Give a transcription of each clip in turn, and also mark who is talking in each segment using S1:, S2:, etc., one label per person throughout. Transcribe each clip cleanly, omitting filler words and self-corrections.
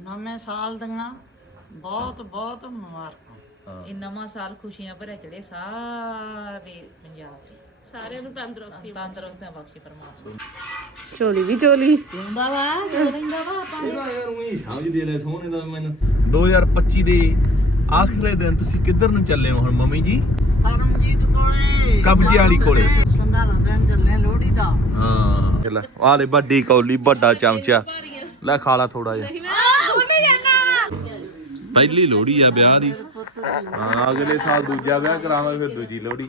S1: ਨਵੇਂ ਸਾਲ ਦੀਆਂ ਬਹੁਤ ਬਹੁਤ ਮੁਬਾਰਕਾਂ।
S2: ਇਹ ਨਵਾਂ ਸਾਲ ਖੁਸ਼ੀਆਂ ਭਰਿਆ ਚੜੇ ਸਾਰੇ ਪੰਜਾਬ ਦੇ
S3: ਸਾਰਿਆਂ ਨੂੰ ਤੰਦਰੁਸਤੀਆਂ
S2: ਬਖਸ਼ੇ ਪਰਮਾਤਮਾ।
S3: ਝੋਲੀ ਵੀ ਝੋਲੀ
S2: ਹੁੰਦਾ ਵਾ ਰਹਿੰਦਾ ਵਾ ਆਪਾਂ
S4: ਇਹਦਾ ਯਾਰ ਉਹੀ ਸਮਝਦੇ ਨੇ ਸੋਹਣੇ ਦਾ ਮੈਨੂੰ 2025 ਦੇ ਆਖਰੀ ਦਿਨ ਤੁਸੀਂ ਕਿੱਧਰ ਨੂੰ ਚੱਲੇ ਹੋ ਹੁਣ ਮੰਮੀ ਜੀ?
S1: ਪਰਮਜੀਤ ਕੋਲੇ
S4: ਕਬਜ਼ੇ ਵਾਲੀ ਕੋਲੇ
S1: ਸੰਧਾਰਾ ਦੇਣ ਚੱਲੇ ਲੋਹੜੀ ਦਾ।
S4: ਹਾਂ ਲੈ ਆ ਲੈ ਵੱਡੀ ਕੌਲੀ ਵੱਡਾ ਚਮਚਾ ਲੈ ਖਾ ਲਾ ਥੋੜਾ ਜਿਹਾ। ਪਹਿਲੀ ਲੋਹੜੀ ਆ ਵਿਆਹ ਦੀ। ਹਾਂ ਅਗਲੇ ਸਾਲ ਦੂਜਾ ਵਿਆਹ ਕਰਾਵਾਂਗੇ ਫਿਰ ਦੂਜੀ ਲੋਹੜੀ।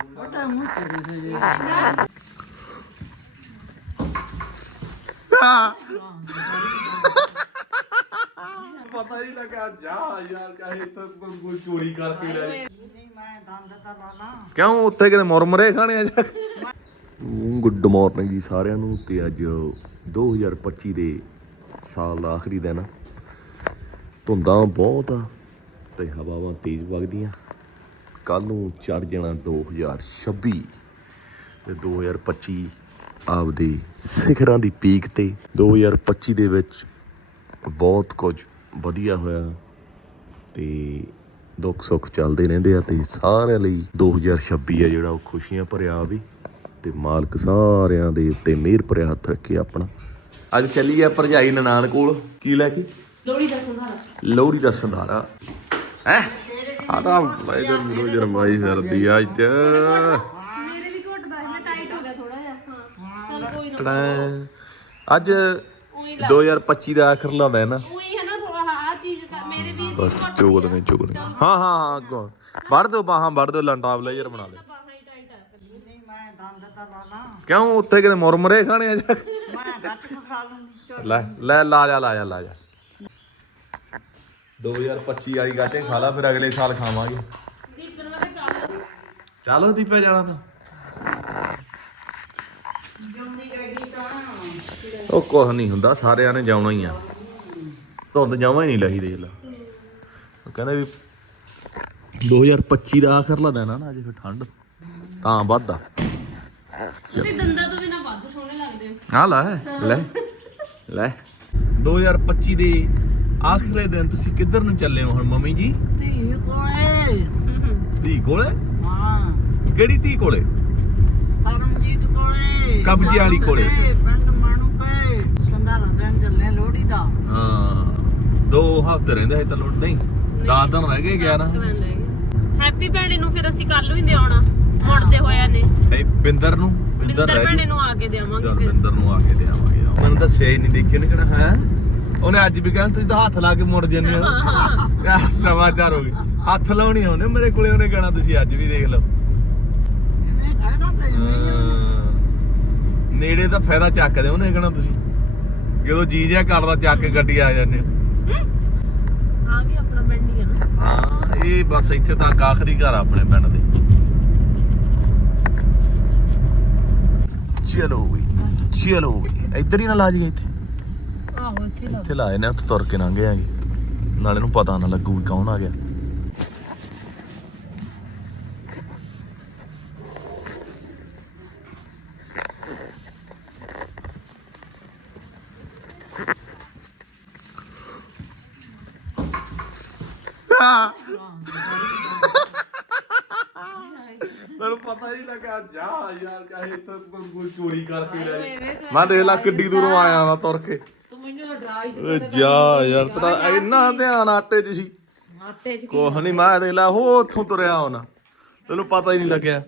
S4: ਪਤਾ ਹੀ ਲੱਗਾ ਜਾ ਯਾਰ ਚਾਹੇ ਤਾਂ ਕੋਈ ਚੋਰੀ ਕਰਕੇ ਲੈ
S1: ਮੈਂ ਦੰਦ ਤਾਂ ਲਾਣਾ।
S4: ਕਿਉਂ ਉੱਥੇ ਕਿਤੇ ਮੁਰਮਰੇ ਖਾਣੇ ਆ ਜਾ ਗੁੱਡ ਮਾਰਨਿੰਗ ਜੀ ਸਾਰਿਆਂ ਨੂੰ। ਤੇ ਅੱਜ 2025 ਦੇ ਸਾਲ ਦਾ ਆਖਰੀ ਦਿਨ। ਧੁੰਦਾਂ ਬਹੁਤ ਆ ਤੇ ਹਵਾਵਾਂ ਤੇਜ਼ ਵਗਦੀਆਂ। ਕੱਲ ਨੂੰ ਚੜ ਜਾਣਾ 2026 ਤੇ 2025 ਆਪਦੇ ਸਿਖਰਾਂ ਦੀ ਪੀਕ ਤੇ। 2025 ਦੇ ਵਿੱਚ ਬਹੁਤ ਕੁਝ ਵਧੀਆ ਹੋਇਆ ਤੇ ਦੁੱਖ ਸੁੱਖ ਚੱਲਦੇ ਰਹਿੰਦੇ ਆ ਤੇ ਸਾਰਿਆਂ ਲਈ 2026 ਆ ਜਿਹੜਾ ਉਹ ਖੁਸ਼ੀਆਂ ਭਰਿਆ ਵੀ ਤੇ ਮਾਲਕ ਸਾਰਿਆਂ ਦੇ ਉੱਤੇ ਮਿਹਰ ਭਰਿਆ ਹੱਥ ਰੱਖੇ ਆਪਣਾ। ਅੱਜ ਚੱਲੀ ਆ ਭਰਜਾਈ ਨਨਾਣ ਕੋਲ ਕੀ ਲੈ ਕੇ?
S3: ਲੋਹੜੀ ਦਾ ਸੰਧਾਰਾ।
S4: ਲੋਹੜੀ ਦਾ ਸੰਧਾਰਾ ਹੈ ਆ ਤਾਂ ਇਧਰ ਨੂੰ ਜਰਮਾਈ ਫਿਰਦੀ ਆ ਅੱਜ।
S3: ਮੇਰੇ ਵੀ ਘੁੱਟਦਾ ਸੀ ਟਾਈਟ ਹੋ ਗਿਆ ਥੋੜਾ ਜਿਹਾ। ਹਾਂ ਚਲ ਕੋਈ ਨਾ।
S4: ਅੱਜ 2025 ਦਾ ਆਖਰਲਾ ਦਿਨ ਆ।
S3: ਉਹੀ ਹੈ ਨਾ ਥੋੜਾ ਆ ਚੀਜ਼ ਮੇਰੇ ਵੀ
S4: ਬਸ ਚੁਗਲੀਆਂ ਚੁਗਲੀਆਂ। ਹਾਂ ਹਾਂ ਅੱਗੋਂ ਵੜ ਦੋ ਬਾਹਾਂ ਵੜ ਦੋ ਲੰਡਾ ਬਲੇਜ਼ਰ ਬਣਾ ਲੈ।
S3: ਬਾਹਾਂ ਹੀ ਟਾਈਟ ਆ।
S1: ਨਹੀਂ ਮੈਂ ਦੰਦ ਤਾਂ ਲਾਣਾ।
S4: ਕਿਉਂ ਉੱਥੇ ਕਿਤੇ ਮੁਰਮਰੇ ਖਾਣੇ ਆ ਜਾ
S1: ਮੈਂ ਗੱਟ ਖਾ ਲੂੰਗੀ।
S4: ਲੈ ਲੈ ਲਾ ਜਾ 2025 ਵਾਲੀ ਗਾਟੇ ਖਾ ਲਾ ਫਿਰ ਅਗਲੇ ਸਾਲ ਖਾਵਾਂਗੇ।
S3: ਦੀਪਨ ਵਾਲੇ ਚੱਲ
S4: ਚਲੋ ਦੀਪੇ ਜਾਣਾ ਤਾਂ ਉਹ ਕੁਛ ਨਹੀਂ ਹੁੰਦਾ ਸਾਰਿਆਂ ਨੇ ਜਾਣਾ ਹੀ ਆ। ਧੁੰਦ ਜਾਵਾਂ ਹੀ ਨਹੀਂ ਲਹੀ ਦੇਖ ਲਾ। ਉਹ ਕਹਿੰਦੇ ਵੀ 2025 ਦਾ ਆਖਰਲਾ ਦਿਨ ਆ ਨਾ ਅੱਜ ਫਿਰ ਠੰਡ ਤਾਂ ਵੱਧਦਾ।
S3: ਤੁਸੀਂ ਦੰਦਾਂ ਤੋਂ ਬਿਨਾ ਵੱਧ ਸੋਹਣੇ ਲੱਗਦੇ ਹੋ।
S4: ਆ ਲੈ 2025 ਦੇ ਆਖਰੀ ਦਿਨ ਤੁਸੀਂ ਕਿੱਧਰ ਨੂੰ ਚੱਲੇ ਹੋ ਹੁਣ ਮੰਮੀ ਜੀ?
S1: ਧੀ ਕੋਲੇ।
S4: ਧੀ ਕੋਲੇ?
S1: ਹਾਂ
S4: ਕਿਹੜੀ ਧੀ ਕੋਲੇ?
S1: ਪਰਮਜੀਤ ਕੋਲੇ
S4: ਕਬਜ਼ੇ ਵਾਲੀ ਕੋਲੇ।
S1: ਪਿੰਡ ਮਾਣੂ ਪਏ ਸੰਧਾਰਾ ਦੇਣ ਚੱਲੇ ਲੋਹੜੀ ਦਾ।
S4: ਹਾਂ 2 ਹਫ਼ਤੇ ਰਹਿੰਦੇ ਤਾਂ ਲੋੜ ਨਹੀਂ 10 ਦਿਨ ਰਹਿ ਗਏ ਗਿਆ ਨਾ।
S3: ਹੈਪੀ ਭੈਣੇ ਨੂੰ ਫਿਰ ਅਸੀਂ ਕੱਲ ਨੂੰ ਹੀ ਦੇਉਣਾ ਮੁੜਦੇ ਹੋਇਆ ਨੇ।
S4: ਇਹ ਬਿੰਦਰ ਨੂੰ
S3: ਬਿੰਦਰ ਭੈਣੇ ਨੂੰ ਆ ਕੇ ਦੇਵਾਂਗੇ
S4: ਚੱਲ
S3: ਫਿਰ।
S4: ਬਿੰਦਰ ਨੂੰ ਆ ਕੇ ਦੇਵਾਂਗੇ। ਮੈਨੂੰ ਦੱਸਿਆ ਹੀ ਨਹੀਂ ਦੇਖਿਆ ਨਹੀਂ ਕਿਹੜਾ ਹੈ। ਉਹਨੇ ਅੱਜ ਵੀ ਕਹਿੰਦਾ ਤੁਸੀਂ ਤਾਂ ਹੱਥ ਲਾ ਕੇ ਮੁੜ ਜਾਂਦੇ ਹੋ। ਕਿਆ ਸਮਾਚਾਰ ਹੋ ਗਏ ਹੱਥ ਲਾਉਣੀ ਆਉਨੇ ਮੇਰੇ ਕੋਲੇ। ਉਹਨੇ ਕਹਿਣਾ ਤੁਸੀਂ ਅੱਜ ਵੀ ਦੇਖ ਲਓ।
S1: ਐਵੇਂ ਕਹਿਦਾ ਤੇ
S4: ਨੇੜੇ ਤਾਂ ਫਾਇਦਾ ਚੱਕਦੇ ਉਹਨੇ ਕਹਿਣਾ ਤੁਸੀਂ ਜਦੋਂ ਜੀ ਜਿਆ ਕਰਦਾ ਚੱਕ ਕੇ ਗੱਡੀ ਆ ਜਾਂਦੇ ਹੋ।
S3: ਆ ਵੀ ਆਪਣਾ ਪਿੰਡ ਹੀ ਆ ਨਾ।
S4: ਹਾਂ ਇਹ ਬਸ ਇੱਥੇ ਤੱਕ ਆਖਰੀ ਘਰ ਆ ਆਪਣੇ ਪਿੰਡ ਦੇ। ਚਲੋ ਵੀ ਇੱਧਰ ਹੀ ਨਾ ਲਾ ਜੀ। ਇੱਥੇ
S3: ਆਹੋ ਇੱਥੇ
S4: ਲਾਏ ਨੇ ਉੱਥੇ ਤੁਰ ਕੇ ਲੰਘੇ ਆਂਗੇ ਨਾਲੇ ਨੂੰ ਪਤਾ ਨਾ ਲੱਗੂ ਵੀ ਕੌਣ ਆ ਗਿਆ। ਮੈਨੂੰ ਪਤਾ ਹੀ ਲੱਗਾ ਜਾ ਯਾਰ ਚਾਹੇ ਤਾਂ ਕੋਈ ਚੋਰੀ ਕਰਕੇ ਲੈ। ਮੈਂ ਦੇਖ ਲਾ ਕਿੱਡੀ ਦੂਰੋਂ ਆਇਆ ਵਾ ਤੁਰ ਕੇ।
S2: ਤੂੰ ਮੈਨੂੰ ਤਾਂ ਡਰਾ ਹੀ
S4: ਓਏ ਜਾ ਯਾਰ ਤੇਰਾ ਇੰਨਾ ਧਿਆਨ ਆਟੇ 'ਚ ਸੀ।
S2: ਆਟੇ 'ਚ
S4: ਕੁਛ ਨਹੀਂ ਮੈਂ ਦੇਖ ਲਾ ਉਹ ਉੱਥੋਂ ਤੁਰਿਆ ਹੋਣਾ ਤੈਨੂੰ ਪਤਾ ਹੀ ਨਹੀਂ ਲੱਗਿਆ।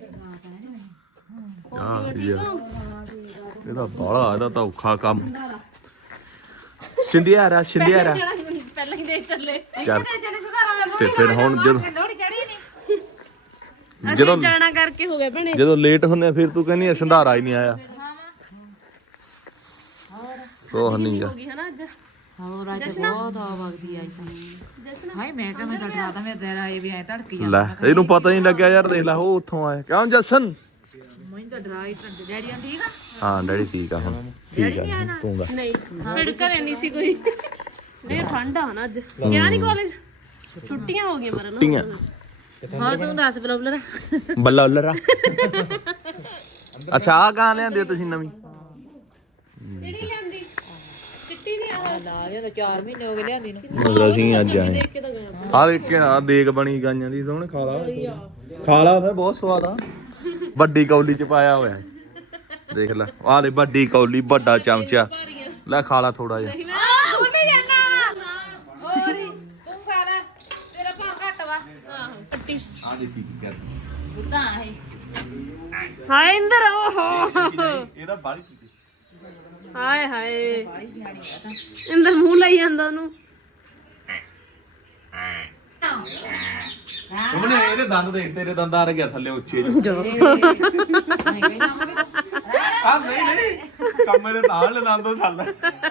S4: ਇਹਦਾ ਬਾਲਾ ਇਹਦਾ ਤਾਂ ਔਖਾ ਕੰਮ। ਸਿੰਧਿਆਰਾ
S3: ਪਹਿਲਾਂ ਹੀ ਦੇ ਚੱਲੇ
S4: ਚੱਲ ਤੇ ਫਿਰ ਹੁਣ
S3: ਲੋਹੜੀ ਚੜੀ ਨਹੀਂ ਜਦੋਂ ਜਾਣਾ ਕਰਕੇ ਹੋ ਗਿਆ ਭੈਣੇ।
S4: ਜਦੋਂ ਲੇਟ ਹੁੰਨੇ ਫਿਰ ਤੂੰ ਕਹਿੰਦੀ ਸੰਧਾਰਾ ਹੀ ਨਹੀਂ ਆਇਆ। ਕੁਛ ਨਹੀਂ
S3: ਹੋ ਗਈ ਹਨਾ ਅੱਜ।
S2: ਹੋਰ ਅੱਜ ਬਹੁਤ ਆ ਵਗਦੀ ਆਈ ਤਾਂ। ਹਾਏ ਮੈਂ ਕਿਹਾ ਮੈਂ ਤਾਂ ਡਰਾਦਾ ਮੇਰੇ ਤੇਰਾ ਇਹ ਵੀ ਐ ਧੜਕੀ
S4: ਲੈ ਇਹਨੂੰ ਪਤਾ ਹੀ ਨਹੀਂ ਲੱਗਿਆ ਯਾਰ ਦੇਖ ਲੈ ਉਹ ਉੱਥੋਂ ਆਇਆ। ਕਿਉਂ ਜਸਨ?
S2: ਮੈਨੂੰ ਤਾਂ ਡਰਾ ਹੀ ਤਾਂ ਡੈਡੀ ਆਂ ਠੀਕ ਆ।
S4: ਹਾਂ ਡੈਡੀ ਠੀਕ ਆ ਹੁਣ ਠੀਕ ਆ ਤੂੰ ਦੱਸ।
S3: ਨਹੀਂ ਫਿਰ ਘਰੇ ਨਹੀਂ ਸੀ ਕੋਈ। ਨਹੀਂ ਠੰਡਾ ਹਨਾ ਅੱਜ। ਗਿਆ ਨਹੀਂ ਕਾਲਜ ਛੁੱਟੀਆਂ ਹੋ ਗਈਆਂ ਮਰਨ।
S4: ਟੀਆਂ
S3: ਹਾਂ ਤੂੰ ਦੱਸ ਬਲਬਲਰ
S4: ਬੱਲਾ ਉੱਲਰਾ। ਅੱਛਾ ਆ ਗਾਂ ਲਿਆਂਦੇ ਤੁਸੀਂ ਨਵੀਂ?
S3: ਜਿਹੜੀ ਲਿਆਂਦੀ ਚਿੱਟੀ ਦੀ ਆ
S2: ਗੱਲ ਆ ਜੇ ਤਾਂ 4 ਮਹੀਨੇ ਹੋ ਗਏ ਲਿਆਂਦੀ ਨੂੰ
S4: ਮਗਰ ਅਸੀਂ ਅੱਜ ਆਏ
S3: ਦੇਖ ਕੇ ਤਾਂ ਗਿਆ
S4: ਆ ਦੇਖ ਕੇ ਆ ਦੇਗ ਬਣੀ ਗਾਈਆਂ ਦੀ ਸੋਹਣੇ ਖਾ ਲਾ ਫਿਰ ਬਹੁਤ ਸਵਾਦ ਆ ਵੱਡੀ ਕੌਲੀ ਚ ਪਾਇਆ ਹੋਇਆ ਹੈ। ਦੇਖ ਲੈ ਆ ਲੈ ਵੱਡੀ ਕੌਲੀ ਵੱਡਾ ਚਮਚਾ ਲੈ ਖਾ ਲਾ ਥੋੜਾ ਜਿਹਾ
S2: ਤੂੰ ਖਾ ਲੈ ਤੇਰਾ ਭਾਅ ਘੱਟ ਵਾ
S3: ਕੱਟੀ
S4: ਆ ਦੇਖੀ ਕੀ ਕਰ
S2: ਬੁੱਧਾ ਹੈ
S3: ਹਾਏ ਇੰਦਰ ਓਹੋ
S4: ਇਹਦਾ ਬਾਲੀ ਕੀ
S3: ਹਾਏ ਹਾਏ ਇੰਦਰ ਮੂੰਹ ਲਈ ਜਾਂਦਾ ਉਹਨੂੰ
S4: ਉਹਨੇ ਇਹਦੇ ਦੰਦ ਦੇਖ ਤੇਰੇ ਦੰਦ ਆ ਗਿਆ ਥੱਲੇ ਉੱਚੇ ਜਿਹੇ। ਆ ਨਹੀਂ ਕੰਮੇ ਦੇ ਨਾਲ ਦੰਦ ਥੱਲੇ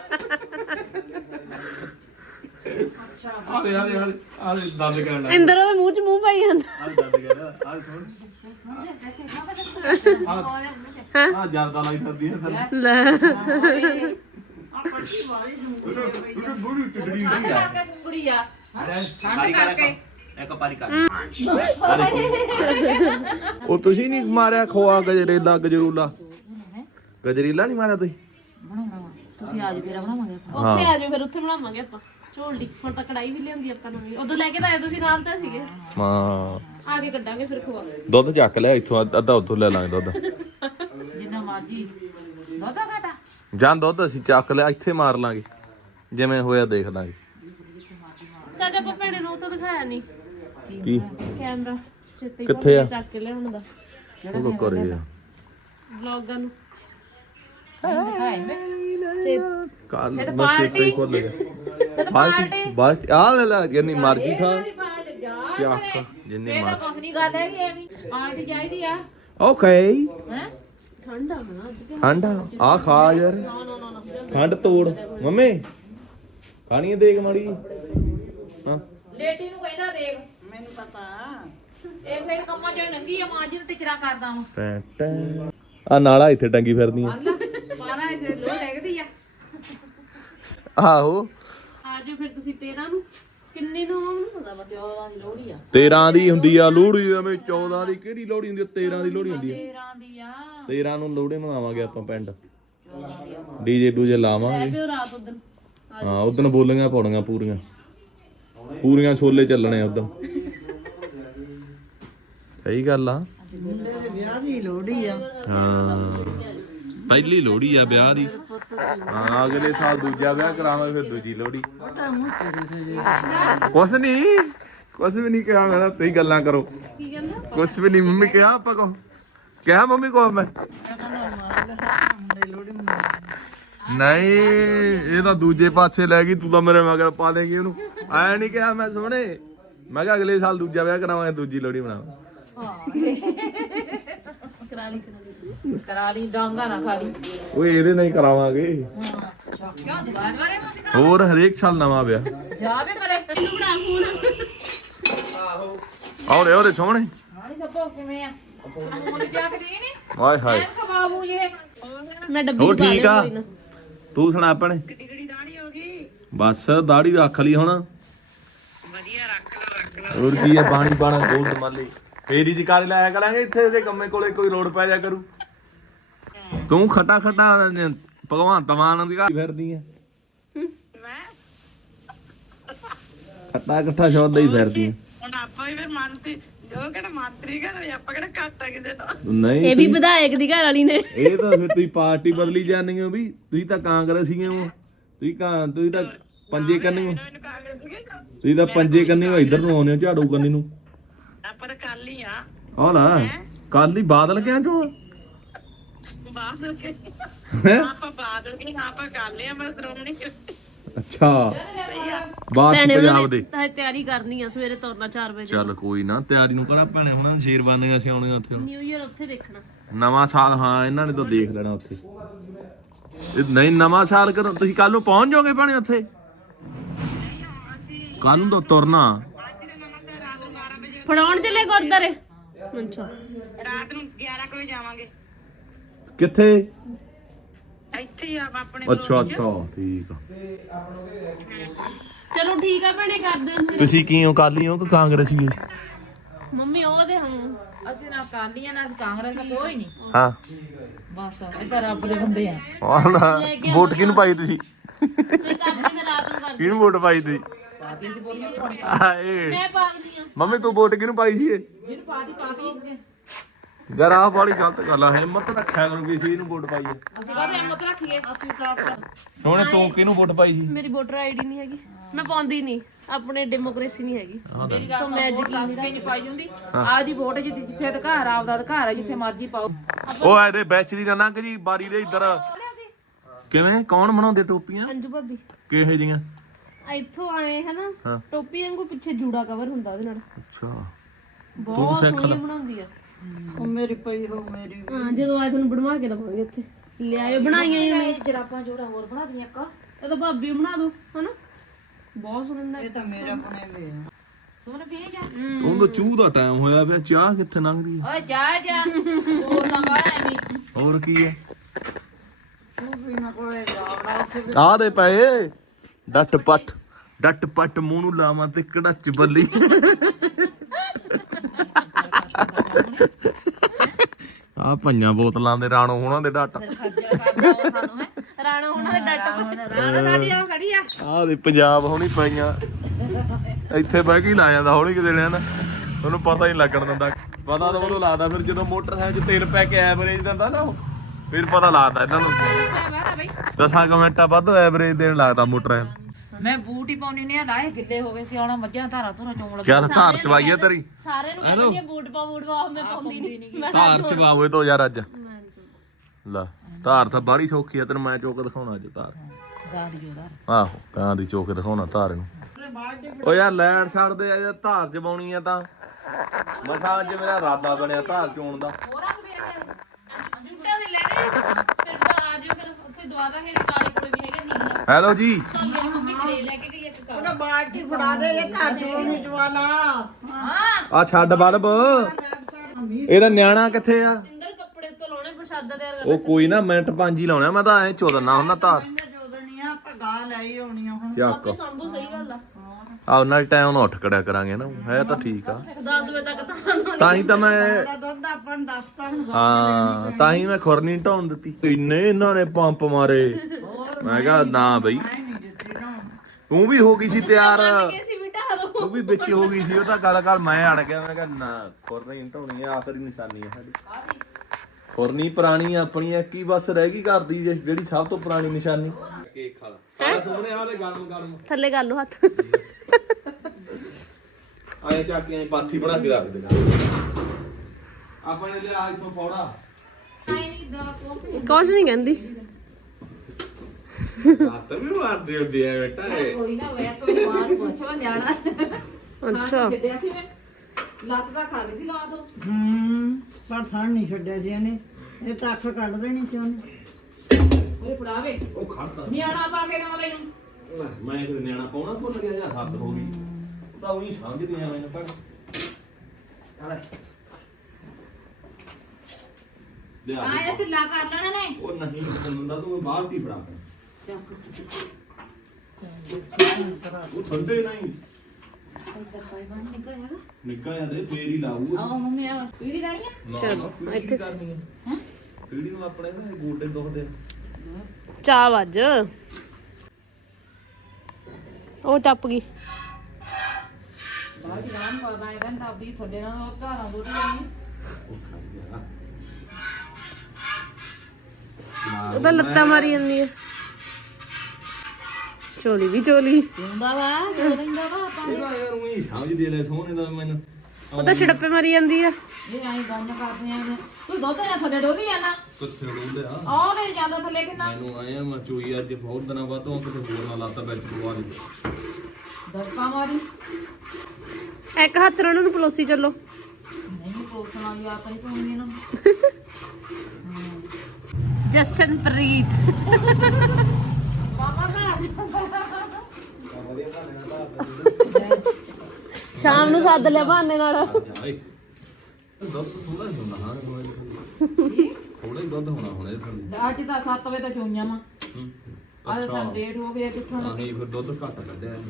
S4: ਆ ਦੰਦ ਕਰਨਾ
S3: ਇੰਦਰ ਉਹਦੇ ਮੂੰਹ 'ਚ ਮੂੰਹ ਪਾਈ ਜਾਂਦਾ
S4: ਆ ਦੰਦ ਕਰਨਾ ਆ ਸੁਣ ਆ ਜਰਦਾ ਲਾਈ ਫਿਰਦੀ ਹੈ ਥੱਲੇ
S3: ਲੈ
S4: ਬੁੜੀ ਚਿੜੀ ਨਹੀਂ ਆ
S2: ਕੁੜੀ ਆ
S4: ਠੰਡ ਕਰਕੇ ਇੱਕ ਪਾਰੀ ਕਰ ਉਹ ਤੁਸੀਂ ਨਹੀਂ ਮਾਰਿਆ ਖੋਆ ਗਜਰੇਲਾ ਗਜਰੂਲਾ ਗਜਰੀਲਾ ਨਹੀਂ ਮਾਰਿਆ ਤੁਸੀਂ
S2: ਬਣਾਉਣਾ ਵਾ ਤੁਸੀਂ ਆ ਜਾਓ ਫੇਰ ਬਣਾਵਾਂਗੇ ਆਪਾਂ
S3: ਉੱਥੇ ਆ ਜਾਓ ਫਿਰ ਉੱਥੇ ਬਣਾਵਾਂਗੇ ਆਪਾਂ ਝੋਲਡੀ ਹੁਣ ਤਾਂ ਕੜਾਈ ਵੀ ਲਿਆਂਦੀ ਆਪਾਂ ਨਵੀਂ ਉਦੋਂ ਲੈ ਕੇ ਤਾਂ ਆਏ ਤੁਸੀਂ ਨਾਲ ਤਾਂ ਸੀਗੇ
S4: ਹਾਂ
S3: ਆ ਕੇ ਕੱਢਾਂਗੇ ਫਿਰ ਖਵਾ
S4: ਦੁੱਧ ਚੱਕ ਲਿਆ ਇੱਥੋਂ ਅੱਧਾ ਉੱਥੋਂ ਲੈ ਲਾਂਗੇ ਦੁੱਧ
S2: ਜਿੰਨਾ ਮਰਜੀ ਦੋਦਾ ਘਾਟਾ
S4: ਜਾਂ ਦੁੱਧ ਅਸੀਂ ਚੱਕ ਲਿਆ ਇੱਥੇ ਮਾਰ ਲਾਂਗੇ ਜਿਵੇਂ ਹੋਇਆ ਦੇਖ ਲਾਂਗੇ
S3: ਸਾਡਾ ਆਪਾਂ ਭੈਣੇ ਨੂੰ ਤਾਂ ਦਿਖਾਇਆ ਨਹੀਂ
S4: ਕੀ
S3: ਕੈਮਰਾ ਚਿੱਤੇ
S4: ਕਿੱਥੇ ਆ?
S3: ਚੱਕ ਕੇ ਲਿਆਉਣ ਦਾ
S4: ਉਹ ਕਰੇ ਆ
S3: ਵਲੌਗਾਂ ਨੂੰ
S2: ਦਿਖਾਏ ਵੇ
S4: ਕੱਲ ਮੈਂ ਚੇਤੇ ਖੋਲ ਲਿਆ ਬਾਲਟੀ ਆ ਲੈ ਲਾ ਜਿੰਨੀ ਮਰਜ਼ੀ ਖਾ ਚੱਕ ਜਿੰਨੀ ਮਰਜ਼ੀ
S2: ਕੁਝ ਨਹੀਂ ਗੱਲ ਹੈਗੀ ਐਵੇਂ ਪਾਰਟੀ ਚਾਹੀਦੀ ਆ
S4: ਓਕੇ
S2: ਹੈ
S3: ਠੰਡਾ ਨਾ ਅੱਜ ਕੇ
S4: ਖੰਡ ਆ ਖਾ ਯਾਰ ਖੰਡ ਤੋੜ ਮੰਮੀ ਖਾਣੀ ਹੈ ਦੇਖ ਮਾੜੀ ਹਾਂ
S2: ਲੇਟੀ ਨੂੰ ਕਹਿੰਦਾ ਦੇਖ ਮੈਨੂੰ ਪਤਾ ਇਹ ਫਿਰ ਕੰਮਾਂ ਚੋਂ ਨੰਗੀ ਆ ਮਾਂ ਜੀ ਨੂੰ ਟਿਚਰਾ ਕਰਦਾ ਹਾਂ
S4: ਆ ਨਾਲਾ ਇੱਥੇ ਟੰਗੀ ਫਿਰਦੀਆਂ
S2: ਮਾਰਾ ਇਹ ਲੋੜ ਡੈਗਦੀ ਆ
S4: ਆਹੋ
S3: ਆ ਜਾਓ ਫਿਰ ਤੁਸੀਂ 13 ਨੂੰ ਕਿੰਨੇ ਨੂੰ ਆਉਣ ਨੂੰ ਪਤਾ ਵਾ
S2: 14 ਦੀ ਲੋਹੜੀ ਆ
S4: 13 ਦੀ ਹੁੰਦੀ ਆ ਲੋਹੜੀ ਐਵੇਂ 14 ਦੀ ਕਿਹੜੀ ਲੋਹੜੀ ਹੁੰਦੀ ਆ 13 ਦੀ ਲੋਹੜੀ ਹੁੰਦੀ ਆ
S2: 13 ਦੀ ਆ
S4: 13 ਨੂੰ ਲੋਹੜੀ ਮਨਾਵਾਂਗੇ ਆਪਾਂ ਪਿੰਡ ਡੀਜੇ ਡੂਜੇ ਲਾਵਾਂਗੇ
S3: ਪਿਓ ਰਾਤ ਉਦੋਂ
S4: ਹਾਂ ਉਦੋਂ ਬੋਲੀਆਂ ਪਾਉਣੀਆਂ ਪੂਰੀਆਂ ਪੂਰੀਆਂ ਛੋਲੇ ਚੱਲਣੇ ਉਦੋਂ ਸਹੀ ਗੱਲ ਆ
S1: ਵਿਆਹ ਦੀ ਲੋੜੀ ਆ
S4: ਹਾਂ ਪਹਿਲੀ ਲੋਹੜੀ ਆ ਵਿਆਹ ਦੀ ਹਾਂ ਅਗਲੇ ਸਾਲ ਦੂਜਾ ਵਿਆਹ ਕਰਾਵਾਂਗੇ ਫਿਰ ਦੂਜੀ ਲੋਹੜੀ ਕੁਛ ਵੀ ਨਹੀਂ ਕਿਹਾ ਮੈਂ ਤੁਸੀਂ ਗੱਲਾਂ ਕਰੋ
S3: ਕੀ ਕਹਿੰਦਾ
S4: ਕੁਛ ਵੀ ਨਹੀਂ ਮੰਮੀ ਕਿਹਾ ਆਪਾਂ ਕੋ ਕਿਹਾ ਮੰਮੀ ਕੋ ਮੈਂ ਨਹੀਂ ਇਹ ਤਾਂ ਦੂਜੇ ਪਾਸੇ ਲੈ ਗਈ ਤੂੰ ਤਾਂ ਮੇਰੇ ਮਗਰ ਪਾ ਦੇਂਗੀ ਉਹਨੂੰ ਐ ਨਹੀਂ ਕਿਹਾ ਮੈਂ ਸੋਹਣੇ ਮੈਂ ਕਿਹਾ ਅਗਲੇ ਸਾਲ ਦੂਜਾ ਵਿਆਹ ਕਰਾਵਾਂਗੇ ਦੂਜੀ ਲੋਹੜੀ ਬਣਾਵਾਂਗੇ
S2: ਕਰਾ ਲਈ ਡਾਂਗਾ ਨਾ ਖਾ ਲਈ
S4: ਓਏ ਇਹਦੇ ਨਾਲ ਹੀ ਕਰਾਵਾਂਗੇ
S2: ਕਿਉਂ ਦੁਬਾਰਾ ਦੁਬਾਰੇ ਮਸ
S4: ਹੋਰ ਹਰੇਕ ਸਾਲ ਨਵਾਂ ਵਿਆਹ
S2: ਜਾ ਵੇ ਮਰੇ
S3: ਇਹਨੂੰ ਬਣਾ ਫੋਨ
S4: ਔਰੇ ਸੋਹਣੇ
S2: ਹਾਣੀ ਸਭੋ ਕਿਵੇਂ ਆ ਮੂੰਹ ਨਹੀਂ ਜਾ ਕੇ ਦੇ ਨਹੀਂ
S4: ਹਾਏ ਹਾਏ
S2: ਐਨ ਖਵਾਬੂ ਜੇ
S3: ਮੈਂ ਡੱਬੀ
S4: ਹੋਰ
S3: ਚ ਪਾ
S4: ਠੀਕ
S3: ਲਿਆ
S4: ਆ
S3: ਕੋਈ ਨਾ
S4: ਤੂੰ ਸੁਣਾ ਆਪਣੇ ਕਿਹੜੀ ਦਾੜੀ ਹੋ ਗਈ ਬਸ ਦਾੜੀ ਰੱਖ ਲਈ ਹੁਣ ਵਧੀਆ ਰੱਖ ਲੈ ਹੋਰ ਕੀ ਹੈ ਪਾਣੀ ਪਾਣਾ ਗੋਲਡ ਮਾਲੀ ਫੇਰੀ ਦੀ ਕਾਲੀ ਲਾਇਆ ਕਰਾਂਗੇ ਇੱਥੇ ਦੇ ਕੰਮੇ ਕੋਲੇ ਕੋਈ ਲੋੜ ਪੈ ਜਾ ਕਰੂ ਤੂੰ ਖੱਟਾ ਭਗਵਾਨ ਤਮਾਨ ਦੀ ਫਿਰਦੀ ਆ ਖੱਟਾ ਇਕੱਠਾ ਸ਼ੌਦ ਹੀ ਫਿਰਦੀ ਆ
S1: ਹੁਣ ਆਪਾਂ ਵੀ ਫਿਰ ਮੰਨਤੀ ਜੋ ਕਿਹੜਾ ਮਾਤਰੀ ਘਰ ਹੋਈ ਆਪਾਂ ਕਿਹੜਾ ਘੱਟ ਆ ਕਿਸੇ ਦਾ
S4: ਨਹੀਂ
S3: ਇਹ ਵੀ ਵਿਧਾਇਕ ਦੀ ਘਰ ਵਾਲੀ ਨੇ
S4: ਇਹ ਤਾਂ ਫਿਰ ਤੁਸੀਂ ਪਾਰਟੀ ਬਦਲੀ ਜਾਂਦੇ ਹੋ ਵੀ ਤੁਸੀਂ ਤਾਂ ਕਾਂਗਰਸੀਏ ਹੋ ਤੁਸੀਂ ਤਾਂ ਪੰਜੇ ਕੰਨੇ ਹੋ
S1: ਮੈਨੂੰ ਕਾਗਜ਼ ਸੀਗੇ
S4: ਤੁਸੀਂ ਤਾਂ ਪੰਜੇ ਕੰਨੇ ਹੋ ਇੱਧਰ ਨੂੰ ਆਉਂਦੇ ਹੋ ਝਾੜੂ ਕੰਨੇ ਨੂੰ
S1: ਆਪਾਂ ਤਾਂ ਕੱਲ ਹੀ ਆ
S4: ਆ ਨਾ ਕੱਲ ਹੀ ਬਾਦਲ ਕਿਆਂ ਚੋ
S1: ਬਾਦਲ ਕੇ
S4: ਹੈਂ?
S1: ਆਪਾਂ ਬਾਦਲ ਕੇ ਆਪਾਂ ਕਰ ਲਿਆ ਮੈਂ ਸ਼੍ਰੋਮਣੀ
S4: ਅੱਛਾ ਬਾਸ ਪੰਜਾਬ ਦੇ
S3: ਤਾਂ ਤਿਆਰੀ ਕਰਨੀ ਆ ਸਵੇਰੇ ਤੁਰਨਾ 4 ਵਜੇ
S4: ਚੱਲ ਕੋਈ ਨਾ ਤਿਆਰੀ ਨੂੰ ਕਰਾ ਭੈਣੇ ਹੁਣ ਸ਼ੇਰਵਾਨੀਆਂ ਅਸੀਂ ਆਉਣੀਆਂ ਉੱਥੇ ਹੁਣ।
S3: ਨਿਊ ਇਅਰ ਉੱਥੇ ਦੇਖਣਾ
S4: ਨਵਾਂ ਸਾਲ ਹਾਂ ਇਹਨਾਂ ਨੇ ਤਾਂ ਦੇਖ ਲੈਣਾ ਉੱਥੇ ਇਹ ਨਹੀਂ ਨਵਾਂ ਸਾਲ ਕਰੋ ਤੁਸੀਂ ਕੱਲ ਨੂੰ ਪਹੁੰਚ ਜਾਓਗੇ ਭੈਣੇ ਉੱਥੇ ਕੱਲ ਨੂੰ ਤਾਂ ਤੁਰਨਾ
S3: ਫੜਾਉਣ ਚੱਲੇ ਗੁਰਦਾਰੇ ਅੱਛਾ
S1: ਰਾਤ ਨੂੰ 11 ਵਜੇ ਜਾਵਾਂਗੇ
S4: ਕਿੱਥੇ
S1: ਇੱਥੇ ਹੀ ਆ ਆਪਣੇ
S4: ਅੱਛਾ ਠੀਕ ਆ
S3: ਚਲੋ ਠੀਕ ਆ ਭੈਣੇ ਕਰਦੇ ਹਾਂ
S4: ਤੁਸੀਂ ਕੀ ਹੋ ਕਾਲੀ ਹੋ ਕਿ ਕਾਂਗਰਸੀ ਹੋ
S3: ਮੰਮੀ ਉਹਦੇ ਹਾਂ
S2: ਅਸੀਂ ਨਾ ਕਾਲੀਆਂ ਨਾ ਕਾਂਗਰਸ ਦਾ ਕੋਈ ਨਹੀਂ
S4: ਹਾਂ
S2: ਬਸ ਇਹ ਤਾਂ ਰੱਬ ਦੇ ਬੰਦੇ ਆ
S4: ਵੋਟ ਕਿਹਨੂੰ ਪਾਈ ਤੁਸੀਂ
S3: ਕਰਦੀ ਮੈਂ ਰਾਤ ਨੂੰ ਕਰਦੀ
S4: ਕਿਹਨੂੰ ਵੋਟ ਪਾਈ ਤੀ ਆਏ
S3: ਮੈਂ ਪਾਉਂਦੀ ਆ
S4: ਮੰਮੀ ਤੂੰ ਵੋਟ ਕਿਹਨੂੰ ਪਾਈ ਸੀ
S2: ਇਹਨੂੰ ਪਾਤੀ
S4: ਯਾਰ ਆਹ ਬੜੀ ਗਲਤ ਗੱਲ ਆ ਹਿੰਮਤ ਰੱਖਿਆ ਕਰੋ ਵੀ ਸੀ ਇਹਨੂੰ ਵੋਟ ਪਾਈ ਹੈ
S2: ਅਸੀਂ ਕਹਿੰਦੇ ਹਿੰਮਤ ਰੱਖੀਏ ਅਸੀਂ ਤਾਂ
S4: ਸੋਹਣੇ ਤੂੰ ਕਿਹਨੂੰ ਵੋਟ ਪਾਈ ਸੀ
S3: ਮੇਰੀ ਵੋਟਰ ਆਈਡੀ ਨਹੀਂ ਹੈਗੀ ਮੈਂ ਪਾਉਂਦੀ ਨਹੀਂ ਆਪਣੇ ਡੈਮੋਕ੍ਰੇਸੀ ਨਹੀਂ ਹੈਗੀ
S2: ਮੇਰੀ ਗੱਲ ਮੈਂ ਅੱਜ ਨਹੀਂ ਪਾਈ ਹੁੰਦੀ ਆਦੀ ਵੋਟ ਜਿੱਥੇ ਅਧਿਕਾਰ ਆਪਦਾ ਅਧਿਕਾਰ ਹੈ ਜਿੱਥੇ ਮਰਜ਼ੀ ਪਾਓ
S4: ਉਹ ਇਹਦੇ ਵਿੱਚ ਦੀ ਨਾ ਲੰਘ ਜੀ ਬਾਰੀ ਦੇ ਇੱਧਰ ਕਿਵੇਂ ਕੌਣ ਬਣਾਉਂਦੇ ਟੋਪੀਆਂ
S3: ਅੰਜੂ ਭਾਬੀ
S4: ਕਿਹੋ ਜੀਆਂ
S3: ਇੱਥੋਂ ਆਏ ਹਨਾ
S4: ਹਾਂ।
S3: ਟੋਪੀ ਵਾਂਗੂ ਪਿੱਛੇ ਜੂੜਾ ਕਵਰ ਹੁੰਦਾ ਉਹਦੇ ਨਾਲ
S4: ਅੱਛਾ
S3: ਬਹੁਤ ਸੋਹਣੀ ਬਣਾਉਂਦੀ ਆ
S1: ਮੇਰੀ ਪਈ ਹੋ ਮੇਰੀ
S3: ਹਾਂ ਜਦੋਂ ਆਏ ਤੁਹਾਨੂੰ ਬਣਵਾ ਕੇ ਦਵਾਂਗੇ ਇੱਥੇ ਲਿਆਇਓ ਬਣਾਈਆਂ ਹੀ ਮੈਂ
S2: ਜਰਾਬਾਂ ਜੋੜਾ ਹੋਰ ਬਣਾ ਦੀਆਂ ਇੱਕ
S3: ਇਹ ਤਾਂ ਭਾਬੀ ਬਣਾ ਦੋ ਹਨਾ ਬਹੁਤ ਸੋਹਣਾ
S1: ਇਹ ਤਾਂ ਮੇਰੇ ਆਪਣੇ ਵੇ ਆ
S2: ਸੁਣ ਪੀਏ ਜਾ
S4: ਹੁਣ ਤਾਂ ਚੂਹ ਦਾ ਟਾਈਮ ਹੋਇਆ ਪਿਆ ਚਾਹ ਕਿੱਥੇ ਲੰਘਦੀ
S2: ਓਏ ਜਾ ਉਹ ਤਾਂ ਵਾਲਾ ਐਵੇਂ
S4: ਹੋਰ ਕੀ ਹੈ
S1: ਤੂੰ ਵੀ ਨਾ ਕੋਲੇ ਜਾਵੜਾ ਉੱਥੇ
S4: ਆ ਦੇ ਪਏ ਡੱਟ ਪੱਟ ਮੂੰਹ ਨੂੰ ਲਾਵਾਂ ਤੇ ਕੜੱਚ ਬੱਲੀ ਆ ਪੰਜਾਂ ਬੋਤਲਾਂ ਦੇ ਰਾਣੋ ਹੋਣਾ ਦੇ ਡੱਟ
S3: ਰਾਣਾ ਉਹਨਾਂ ਦੇ ਡੱਟ
S2: ਰਾਣਾ ਸਾਡੀ ਆ ਖੜੀ ਆ
S4: ਆ ਦੇ ਪੰਜਾਬ ਹੋਣੀ ਪਈਆਂ ਇੱਥੇ ਬਹਿ ਕੇ ਹੀ ਲਾ ਜਾਂਦਾ ਹੌਲੀ ਕਿਤੇ ਲੈਣ ਉਹਨੂੰ ਪਤਾ ਹੀ ਨੀ ਲੱਗਣ ਦਿੰਦਾ ਪਤਾ ਤਾਂ ਉਦੋਂ ਲੱਗਦਾ ਫਿਰ ਜਦੋਂ ਮੋਟਰਸਾਈਕਲ 'ਚ ਤੇਲ ਪੈ ਕੇ ਐਵਰੇਜ ਦਿੰਦਾ ਨਾ ਉਹ ਫਿਰ ਪਤਾ ਲੱਗਦਾ ਇਹਨਾਂ ਨੂੰ
S2: ਮੈਂ ਬਈ
S4: 10 ਮਿੰਟਾਂ ਵੱਧ ਐਵਰੇਜ ਦੇਣ ਲੱਗਦਾ ਮੋਟਰਸਾਈਕਲ
S2: ਮੈਂ ਬੂਟ ਹੀ ਪਾਉਣੀ ਨੇ ਲਾਏ ਕਿੱਲੇ ਹੋ ਗਏ ਸੀ ਆਉਣਾ ਮੱਝਾਂ ਧਾਰਾ ਧੁਰਾ ਚੋਣ ਲੱਗ
S4: ਕਿਆ ਧਾਰ ਚਵਾਈਏ ਤੇਰੀ
S3: ਸਾਰਿਆਂ ਨੂੰ ਕਹਿੰਦੇ ਬੂਟ ਪਾ ਮੈਂ ਪਾਉਂਦੀ ਨਹੀਂ ਮੈਂ
S4: ਧਾਰ ਚਵਾਵੇ ਤੋਂ ਯਾਰ ਅੱਜ ਲੈ ਧਾਰ ਤਾਂ ਬਾੜੀ ਸੌਖੀ ਆ ਤੈਨੂੰ ਮੈਂ ਚੋਕ ਦਿਖਾਉਣਾ ਅੱਜ ਧਾਰ
S2: ਗਾਂ ਦੀ ਜੋਦਾ
S4: ਆਹੋ ਕਾਂ ਦੀ ਚੋਕ ਦਿਖਾਉਣਾ ਧਾਰ ਨੂੰ ਓ ਯਾਰ ਲੈਣ ਛੱਡਦੇ ਆ ਜੇ ਧਾਰ ਚਵਾਉਣੀ ਆ ਤਾਂ ਮਸਾ ਅੱਜ ਮੇਰਾ ਇਰਾਦਾ ਬਣਿਆ ਧਾਰ ਚੋਣ ਦਾ
S2: ਹੋਰਾਂ ਨੂੰ ਵੇਖ
S3: ਜੁੱਟਿਆਂ ਦੇ ਲੈਣੇ ਫਿਰ ਤਾਂ ਆ ਜਿਓ ਫਿਰ ਉੱਥੇ ਦਵਾ ਦਾਂਗੇ ਕਾਲੀ ਕੋਲੇ ਵੀ ਹੈਗੇ ਨੀਲਾ
S4: ਹੈਲੋ ਜੀ
S3: ਚੱਲ ਮੰਮੀ ਕਰੇ ਲੈ ਕੇ ਗਈ ਇੱਕ ਕਾਰ
S1: ਉਹਦਾ ਬਾਲਟੀ ਫੜਾ ਦੇ ਜੇ ਘਰ ਚੋਂ ਨਹੀਂ ਜਵਾਲਾ
S4: ਆ ਛੱਡ ਬਲਬ ਇਹਦਾ ਨਿਆਣਾ ਕਿੱਥੇ ਆ
S3: ਸਿੰਦਰ ਕੱਪੜੇ ਉੱਤੇ ਲਾਉਣੇ ਪ੍ਰਸ਼ਾਦਾ ਤਿਆਰ
S4: ਉਹ ਕੋਈ ਨਾ ਮਿੰਟ 5 ਹੀ ਲਾਉਣਾ ਮੈਂ ਤਾਂ ਐ ਚੋਦਣਾ ਹੁੰਦਾ ਧਾਰ
S1: ਜੋਦਣੀ ਆ ਆਪਾਂ ਗਾ ਲਈ ਆਉਣੀ ਆ ਹੁਣ
S4: ਚੱਕ
S3: ਸੰਭੂ ਸਹੀ ਗੱਲ ਆ
S4: ਆ ਉਹਨਾਂ ਟਾਈਮ ਨਾਲ ਉੱਠ ਕੜਿਆ ਕਰਾਂਗੇ ਨਾ ਹੈ ਤਾਂ ਠੀਕ ਆ
S3: 10 ਵਜੇ ਤੱਕ ਤਾਂ
S4: ਤਾਂ ਹੀ ਤਾਂ ਮੈਂ
S1: ਉਹਦਾ ਦੁੱਧ ਆਪਾਂ ਨੂੰ ਦੱਸਤਾ ਹੁਣ
S4: ਹਾਂ ਤਾਂ ਹੀ ਮੈਂ ਖੁਰ ਨਹੀਂ ਢਾਉਣ ਦਿੱਤੀ ਇੰਨੇ ਇਹਨਾਂ ਨੇ ਪੰਪ ਮਾਰੇ ਮੈਂ ਕਿਹਾ ਨਾ ਬਈ
S1: ਨਹੀਂ ਦਿੱਤੀ ਨਾ
S4: ਤੂੰ ਵੀ ਹੋ ਗਈ ਸੀ ਤਿਆਰ
S3: ਅਸੀਂ ਵੀ ਢਾ ਦੋ
S4: ਉਹ ਵੀ ਵਿੱਚ ਹੋ ਗਈ ਸੀ ਉਹ ਤਾਂ ਗੱਲ ਮੈਂ ਅੜ ਗਿਆ ਮੈਂ ਕਿਹਾ ਨਾ ਖੁਰ ਨਹੀਂ ਢਾਉਣੀ ਆ ਆਖਰੀ ਨਿਸ਼ਾਨੀ ਆ ਸਾਡੀ ਖੁਰ ਨਹੀਂ ਪੁਰਾਣੀ ਆਪਣੀ ਇੱਕ ਹੀ ਬਸ ਰਹਿ ਗਈ ਘਰ ਦੀ ਜਿਹੜੀ ਸਭ ਤੋਂ ਪੁਰਾਣੀ ਨਿਸ਼ਾਨੀ ਕੇਕ ਖਾ ਲਾ ਸੋਹਣੇ ਆ ਤੇ ਗਰਮ
S3: ਥੱਲੇ ਕਰ ਲਓ ਹੱਥ
S4: ਆਏ ਚੱਕ ਕੇ ਪਾਥੀ ਬਣਾ ਕੇ ਰੱਖ ਦੇਣਾ ਆਪਾਂ ਨੇ ਲਿਆ ਇੱਥੋਂ ਫੌੜਾ
S3: ਕੁਛ ਨਹੀਂ ਕਹਿੰਦੀ
S4: ਹੱਥ ਵੀ ਮਾਰਦੇ ਹੁੰਦੇ ਆ ਬੇਟਾ
S2: ਕੋਈ ਨਾ ਵੇ ਕੋਈ ਮਾਰ ਪੁੱਛਵਾ ਜਾਣਾ
S3: ਅੱਛਾ
S2: ਛੱਡਿਆ ਸੀ ਮੈਂ ਲੱਤ ਤਾਂ ਖਾ ਲਈ ਸੀ ਲਾ ਦੋ
S1: ਪਰ ਥਣ ਨਹੀਂ ਛੱਡਿਆ ਸੀ ਇਹਨੇ ਇਹ ਤਾਂ ਅੱਖ ਕੱਢ ਦੇਣੀ ਸੀ ਉਹਨੇ
S2: ਓਏ ਫੜਾਵੇ
S4: ਉਹ ਖੜਦਾ
S2: ਨਿਆਣਾ ਪਾ ਕੇ ਨਾ ਲੈ ਨੂੰ
S4: ਮੈਂ ਕਿਤੇ ਨਿਆਣਾ ਪਾਉਣਾ ਭੁੱਲ ਗਿਆ ਜਾਂ ਹੱਦ ਹੋ ਗਈ ਉਹ ਤਾਂ ਉਹੀ ਸਮਝਦੇ ਆ ਮੈਨੂੰ ਪਰ ਆਲੇ ਲਿਆ
S2: ਆਇਆ ਢਿੱਲਾ ਕਰ ਲੈਣਾ ਨੇ
S4: ਉਹ ਨਹੀਂ ਬੰਦਾ ਤੂੰ ਬਾਹਰ ਹੀ ਫੜਾ ਉਹ ਠੰਡੇ ਨਹੀਂ ਨਿੱਕਾ ਜਿਹਾ ਦੇ ਫੇਰ ਹੀ ਲਾਊਗਾ
S2: ਆਹ ਮੰਮੀ ਆ ਪੀੜੀ ਰਾਣੀਆਂ
S4: ਨਾ ਇੱਥੇ ਕਰਨੀ ਹੈ ਪੀੜੀ ਨੂੰ ਆਪਣੇ ਨਾ ਗੋਡੇ ਦੁਖਦੇ
S3: ਚਾ ਵੱਜ ਉਹ ਟੱਪ ਗਈ
S2: ਬਾਹਰ ਰਾਮ ਕਰਦਾ ਇਹਦਾ ਟਾਬੀ ਥੱਲੇ ਨਾਲ ਧਾਰਾਂ ਦੋੜੀ ਜਾਣੀ
S3: ਉਹ ਤਾਂ ਲੱਤਾਂ ਮਾਰੀ ਜਾਂਦੀ ਹੈ ਚੋਲੀ ਵੀ ਚੋਲੀ
S2: ਹੁੰਦਾ ਵਾ ਜੋ ਰਹਿੰਦਾ ਵਾ ਆਪਾਂ
S4: ਇਹਦਾ ਯਾਰ ਉਹੀ ਸਮਝਦੇ ਲੈ ਸੋਹਣੇ ਦਾ ਮੈਨੂੰ
S3: ਉਹ ਤਾਂ ਛੜੱਪੇ ਮਾਰੀ ਜਾਂਦੀ ਆ
S2: ਇਹ ਆਈ ਗੱਲ ਕਰਦੇ ਆਂ ਤੂੰ ਦੁੱਧ ਜਾਂ ਥੱਲੇ ਡੋਲੀ ਜਾਂਦਾ
S4: ਕੁੱਥੇ ਰੋਂਦੇ ਆ
S2: ਆਹ ਲੈ ਜਾਂਦਾ ਥੱਲੇ ਕਿੰਨਾ
S4: ਮੈਨੂੰ ਆਇਆ ਮੈਂ ਚੋਈ ਅੱਜ ਬਹੁਤ ਦਿਨਾਂ ਬਾਅਦ ਤੋਂ ਕਿਤੇ ਹੋਰ ਨਾਲ ਲਾਤਾ ਵਿੱਚ ਪਵਾ ਲਈ
S2: ਦਰਕਾ ਮਾਰੀ
S3: ਇੱਕ ਹੱਥ ਨਾਲ ਉਹਨੂੰ ਪਲੋਸੀ ਚੱਲੋ
S2: ਨਹੀਂ ਪੋਸਣਾ ਯਾਦ ਨਹੀਂ ਪਾਉਂਦੀ ਇਹਨਾਂ ਨੂੰ
S3: ਜਸ਼ਨਪ੍ਰੀਤ
S2: ਬਾਬਾ ਦਾ
S3: ਸ਼ਾਮ ਨੂੰ ਸੱਦ ਲਿਆ ਬਹਾਨੇ ਨਾਲ
S4: ਦੁੱਧ ਥੋੜਾ ਹੀ ਹੁੰਦਾ ਹਾਂ ਥੋੜਾ ਹੀ ਦੁੱਧ ਹੋਣਾ ਹੁਣ ਇਹਦੇ ਥੱਲੇ
S2: ਅੱਜ ਤਾਂ 7 ਵਜੇ ਤੱਕ ਚੋਈਆਂ ਵਾ ਅੱਜ ਤਾਂ
S4: ਅੱਛਾ
S2: ਲੇਟ ਹੋ ਗਿਆ ਕਿੱਥੋਂ
S4: ਨਹੀਂ ਫਿਰ ਦੁੱਧ ਘੱਟ ਕੱਢਿਆ ਇਹਨੇ।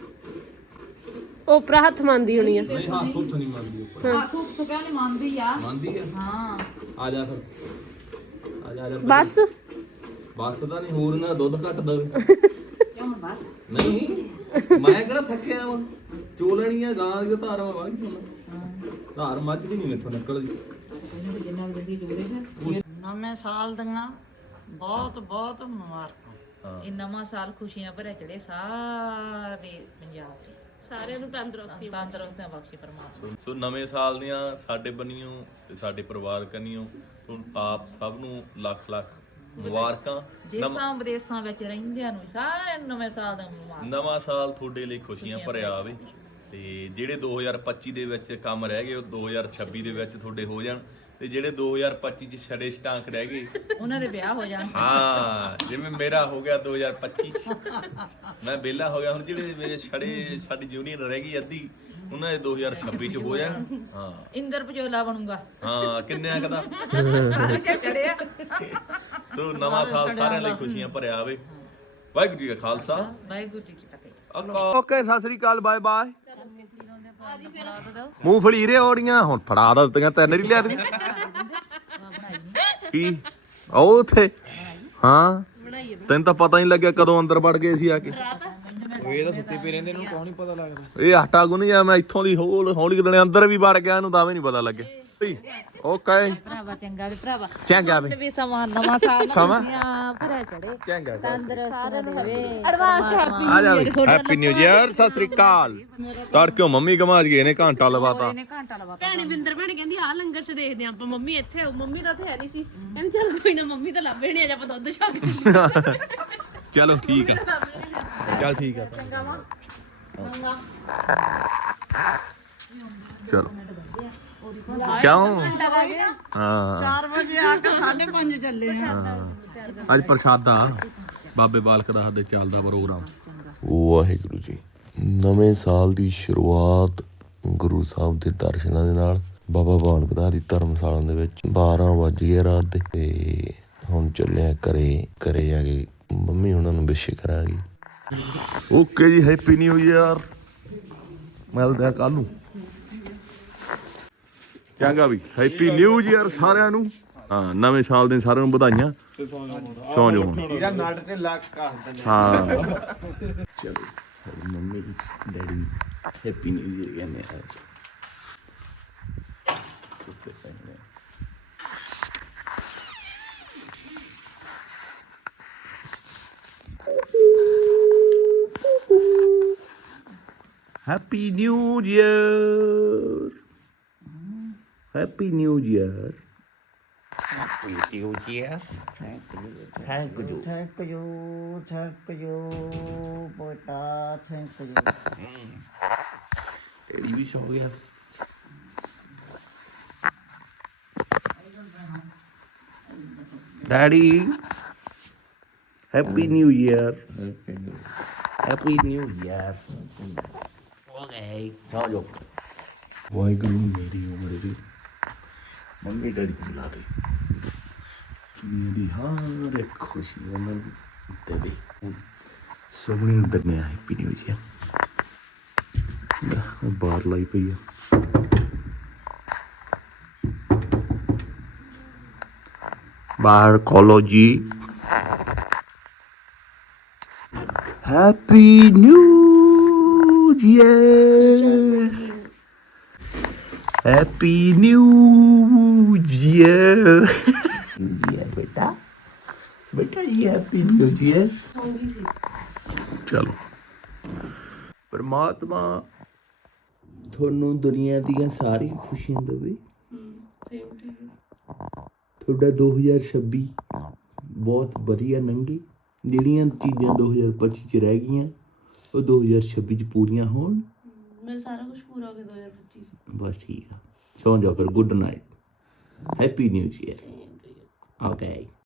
S3: ਉਪਰਾ ਹੱਥ ਮੰਨਦੀ ਹੋਣੀ ਆ
S4: ਨਹੀਂ ਹੱਥ ਉੱਥ ਨਹੀਂ ਮੰਨਦੀ ਉੱਪਰ
S2: ਆ ਤੂੰ ਤਾਂ ਕਹਿੰਦੀ ਮੰਨਦੀ ਆ
S4: ਮੰਨਦੀ ਆ
S2: ਹਾਂ
S4: ਆ ਜਾ ਫਿਰ ਆ ਜਾ
S3: ਬਸ
S4: ਬਸ ਤਾਂ ਨਹੀਂ ਹੋਰ ਨਾ ਦੁੱਧ ਘੱਟ ਦਵੇ
S2: ਬਸ
S4: ਨਹੀਂ ਮੈਂ ਕਿਹੜਾ ਥੱਕਿਆ ਵਾਂ ਚੋਲਣੀਆਂ ਗਾਂ ਦੀ ਧਾਰ ਮੈਂ ਵਾਲੀ ਧਾਰ ਮੱਝ ਦੀ ਨਹੀਂ ਮੈਥੋਂ ਨਿਕਲਦੀ
S2: ਜਿੰਨਾ ਜਲਦੀ ਜੁੜੇ ਫਿਰ
S5: ਨਵੇਂ ਸਾਲ ਦੀਆਂ ਬਹੁਤ ਬਹੁਤ ਮੁਬਾਰਕਾਂ।
S2: ਇਹ ਨਵਾਂ ਸਾਲ ਖੁਸ਼ੀਆਂ ਭਰਿਆ ਚੜੇ ਸਾਰੇ ਪੰਜਾਬ ਦੇ
S3: ਸਾਰਿਆਂ ਨੂੰ ਤੰਦਰੁਸਤੀ
S2: ਤੰਦਰੁਸਤੀਆਂ ਬਖਸ਼ੇ ਪਰਮਾਤਮਾ।
S4: ਸੋ ਨਵੇਂ ਸਾਲ ਦੀਆਂ ਸਾਡੇ ਬੰਨਿਓ ਤੇ ਸਾਡੇ ਪਰਿਵਾਰ ਕੰਨਿਓ ਤੁਹਾਨੂੰ ਆਪ ਸਭ ਨੂੰ ਲੱਖ ਲੱਖ ਮੁਬਾਰਕਾਂ।
S2: ਦੇਸਾਂ ਵਿਦੇਸਾਂ ਵਿੱਚ ਰਹਿੰਦਿਆਂ ਨੂੰ ਸਾਰਿਆਂ ਨੂੰ ਨਵੇਂ ਸਾਲ ਦਾ ਮੁਬਾਰਕ।
S4: ਨਵਾਂ ਸਾਲ ਤੁਹਾਡੇ ਲਈ ਖੁਸ਼ੀਆਂ ਭਰਿਆ ਆਵੇ ਤੇ ਜਿਹੜੇ 2025 ਦੇ ਵਿੱਚ ਕੰਮ ਰਹਿ ਗਏ ਉਹ 2026 ਦੇ ਵਿੱਚ ਤੁਹਾਡੇ ਹੋ ਜਾਣ ਤੇ ਜਿਹੜੇ 2025 ਚ ਛੜੇ ਸਟਾਂਕ ਰਹਿ ਗਏ
S2: ਉਹਨਾਂ ਦੇ ਵਿਆਹ ਹੋ ਜਾਣ।
S4: ਹਾਂ ਜਿਵੇਂ ਮੇਰਾ ਹੋ ਗਿਆ 2025 ਚ ਮੈਂ ਵਿਹਲਾ ਹੋ ਗਿਆ ਹੁਣ ਜਿਹੜੇ ਮੇਰੇ ਛੜੇ ਸਾਡੀ ਯੂਨੀਅਨ ਰਹਿ ਗਈ ਅੱਧੀ ਉਹਨਾਂ ਦੇ 2026 ਚ ਹੋ ਜਾਣ। ਹਾਂ
S2: ਇੰਦਰ ਪਜੋਲਾ ਬਣੂਗਾ।
S4: ਹਾਂ ਕਿੰਨਿਆਂ ਕਦਾ
S2: ਸਾਰੇ ਜੇ ਚੜਿਆ।
S4: ਸੋ ਨਵਾਂ ਸਾਲ ਸਾਰਿਆਂ ਲਈ ਖੁਸ਼ੀਆਂ ਭਰਿਆ ਆਵੇ। ਵਾਹਿਗੁਰੂ ਜੀ ਕਾ ਖਾਲਸਾ
S2: ਵਾਹਿਗੁਰੂ ਜੀ ਕੀ ਫਤਿਹ।
S4: ਓਕੇ ਸਤਿ ਸ੍ਰੀ ਅਕਾਲ ਬਾਏ ਬਾਏ। ਮੂੰਗਫਲੀ ਰੇ ਔੜੀਆਂ ਹੁਣ ਫੜਾ ਦਿੱਤੀਆਂ ਤਿੰਨ ਰੀ ਲਿਆ ਦੀ ਕੀ ਉਹ ਉੱਥੇ ਹਾਂ ਤੈਨੂੰ ਤਾਂ ਪਤਾ ਨਹੀਂ ਲੱਗਿਆ ਕਦੋਂ ਅੰਦਰ ਵੜ ਗਏ ਸੀ ਆ ਕੇ।
S6: ਇਹ ਤਾਂ ਸੁੱਤੇ ਪਏ ਰਹਿੰਦੇ ਇਹਨੂੰ ਕੋਈ ਨਹੀਂ ਪਤਾ ਲੱਗਦਾ।
S4: ਇਹ ਆਟਾ ਗੁੰਨੀ ਆ ਮੈਂ ਇੱਥੋਂ ਦੀ ਹੌਲੀ ਕਿਤੇ ਅੰਦਰ ਵੀ ਵੜ ਗਿਆ ਇਹਨੂੰ ਤਾਂ ਵੀ ਨਹੀਂ ਪਤਾ ਲੱਗਿਆ। ਓਕੇ
S2: ਭਰਾਵਾ ਚੰਗਾ ਵੀ ਭਰਾਵਾ
S4: ਚੰਗਾ ਵੀ
S2: ਵੀ ਸਮਾਂ ਨਵਾਂ ਸਾਲ
S4: ਸਮਾਂ
S2: ਭਰਿਆ ਚੜੇ
S4: ਚੰਗਾ
S2: ਤੰਦਰੁਸਤ ਦੇਵੇ।
S3: ਐਡਵਾਂਸ ਹੈਪੀ
S4: ਆ ਜਾ ਵੀ ਹੈਪੀ ਨਿਊ ਈਅਰ ਸਤਿ ਸ੍ਰੀ ਅਕਾਲ। ਤੜਕਿਓ ਮੰਮੀ ਗਮਾਜ ਗਏ ਨੇ ਘੰਟਾ ਲਵਾਤਾ।
S2: ਇਹਨੇ ਘੰਟਾ ਲਵਾ
S3: ਭੈਣੀ ਬਿੰਦਰ ਭੈਣ ਕਹਿੰਦੀ ਆ ਲੰਗਰ ਚ ਦੇਖਦੇ ਆਪਾਂ ਮੰਮੀ ਇੱਥੇ ਆਓ। ਮੰਮੀ ਤਾਂ ਇੱਥੇ ਹੈ ਨਹੀਂ ਸੀ ਕਹਿੰਦੀ ਚੱਲ ਕੋਈ ਨਾ ਮੰਮੀ ਤਾਂ ਲੱਭੇ ਨਹੀਂ ਅਜੇ ਆਪਾਂ ਦੁੱਧ ਛਕ ਚੱਲੀ।
S4: ਚਲੋ ਠੀਕ ਆ ਚੱਲ ਠੀਕ ਆ ਚਲੋ ਕਿਉਂ ਹਾਂ
S5: 4 ਵਜੇ ਆ ਕੇ 5:30 ਚੱਲੇ ਆ।
S4: ਅੱਜ ਪ੍ਰਸ਼ਾਦਾ ਬਾਬੇ ਬਾਲਕ ਦਾ ਸਾਡੇ ਚੱਲਦਾ ਪ੍ਰੋਗਰਾਮ। ਵਾਹਿਗੁਰੂ ਜੀ ਨਵੇਂ ਸਾਲ ਦੀ ਸ਼ੁਰੂਆਤ ਗੁਰੂ ਸਾਹਿਬ ਦੇ ਦਰਸ਼ਨਾਂ ਦੇ ਨਾਲ ਬਾਬਾ ਬਾਲਕ ਦਾ ਦੀ ਧਰਮਸ਼ਾਲਾ ਦੇ ਵਿੱਚ 12 ਵੱਜ ਗਏ ਰਾਤ ਦੇ ਤੇ ਹੁਣ ਚੱਲੇ ਆ ਘਰੇ ਜਾ ਕੇ ਮੰਮੀ ਉਹਨਾਂ ਨੂੰ ਵਿਸ਼ ਕਰਾਂਗੀ। ਓਕੇ ਜੀ ਹੈਪੀ ਨਿਊ ਈਅਰ ਮਿਲਦੇ ਆ ਕੱਲ ਨੂੰ। ਚੰਗਾ ਵੀ ਹੈਪੀ ਨਿਊ ਈਅਰ ਸਾਰਿਆਂ ਨੂੰ। ਹਾਂ ਨਵੇਂ ਸਾਲ ਦੇ ਸਾਰਿਆਂ ਨੂੰ ਵਧਾਈਆਂ। ਸੌਂ ਜਾਓ ਹੁਣ
S6: ਇਹਦਾ ਨਟ ਤੇ ਲੱਕ ਕਰ ਦਿੰਦੇ।
S4: ਹਾਂ ਚਲੋ mummy daddy happy new year ਕਹਿੰਦੇ ਆ। Happy New Year! Happy New Year! Happy New Year! Thank you.
S5: Thank you ਬੋਟਾ ਥੈਂਕ ਯੂ।
S4: ਤੇਰੀ ਵੀ ਸੌ ਗਿਆ। Daddy! Happy New Year! Happy New Year! Okay. ਸੌ ਜਾਓ। ਵਾਹਿਗੁਰੂ ਮੇਰੀ ਉਮਰ ਵੀ ਮੰਮੀ ਡੈਡੀ ਨੂੰ ਲਾ ਦੇ ਮੇਰੀ ਹਰ ਇੱਕ ਖੁਸ਼ੀ ਉਹਨਾਂ ਨੂੰ ਦੇਵੇ। ਸੋਹਣੀ ਅੰਦਰ ਨੇ ਹੈਪੀ ਨਿਊ ਈਅਰ ਬਾਹਰ ਲਾਈ ਪਈ ਆ। ਬਾਹਰ ਖੋਲੋ ਜੀ। Happy new year happy new year ਬੇਟਾ ਜੀ ਹੈਪੀ ਨਿਊ ਈਅਰ। ਚਲੋ ਪਰਮਾਤਮਾ ਤੁਹਾਨੂੰ ਦੁਨੀਆ ਦੀਆਂ ਸਾਰੀਆਂ ਖੁਸ਼ੀਆਂ ਦੇਵੇ। ਤੁਹਾਡਾ 2026 ਬਹੁਤ ਵਧੀਆ ਲੰਘੇ। ਜਿਹੜੀਆਂ ਚੀਜ਼ਾਂ 2025 ਚ ਰਹਿ ਗਈਆਂ ਉਹ 2026 ਚ ਪੂਰੀਆਂ ਹੋਣ।
S3: ਮੇਰਾ ਸਾਰਾ ਕੁਝ ਪੂਰਾ ਹੋ ਗਿਆ 2025 ਚ।
S4: ਬਸ ਠੀਕ ਆ ਸੌਂ ਜਾਓ ਫਿਰ। Good night happy new year. Okay